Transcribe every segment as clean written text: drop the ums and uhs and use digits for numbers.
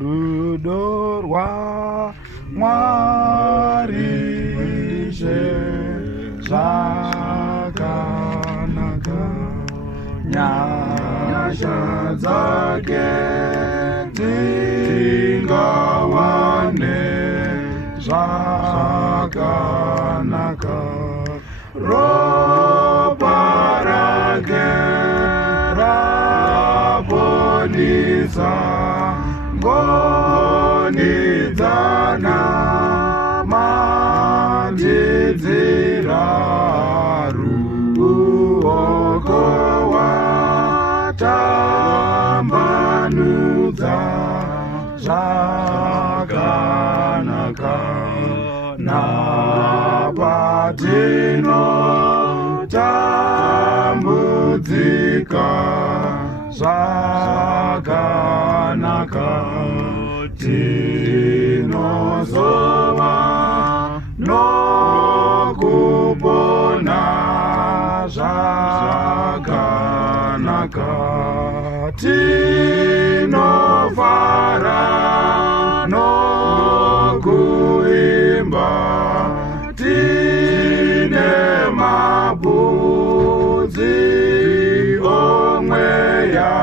Rudo rwa Mwari zvakanaka, nyasha dzake tingawane zvakanaka, ropa rake raponesa ngoni dzana mandidzira ruoko watambanudza zvakanaka, napatinotambudzika zvakanaka, tinozova nokupona zvakanaka, tinofara nokuimba tine mabvudzi omweya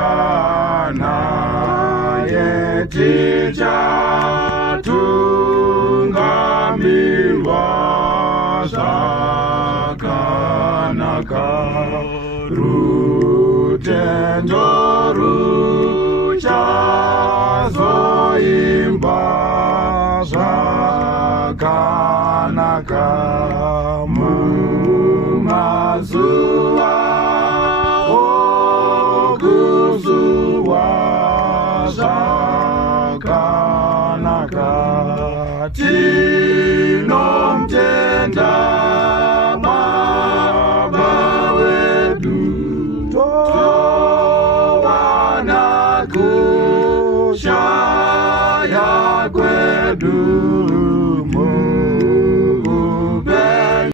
naye tichatungamirwa zvakanaka, rutendo ruchazoimba zvakanaka mumazuva okuzuwa zvakanaka, tinomtenda Baba wedu, towana kushaya kwedu.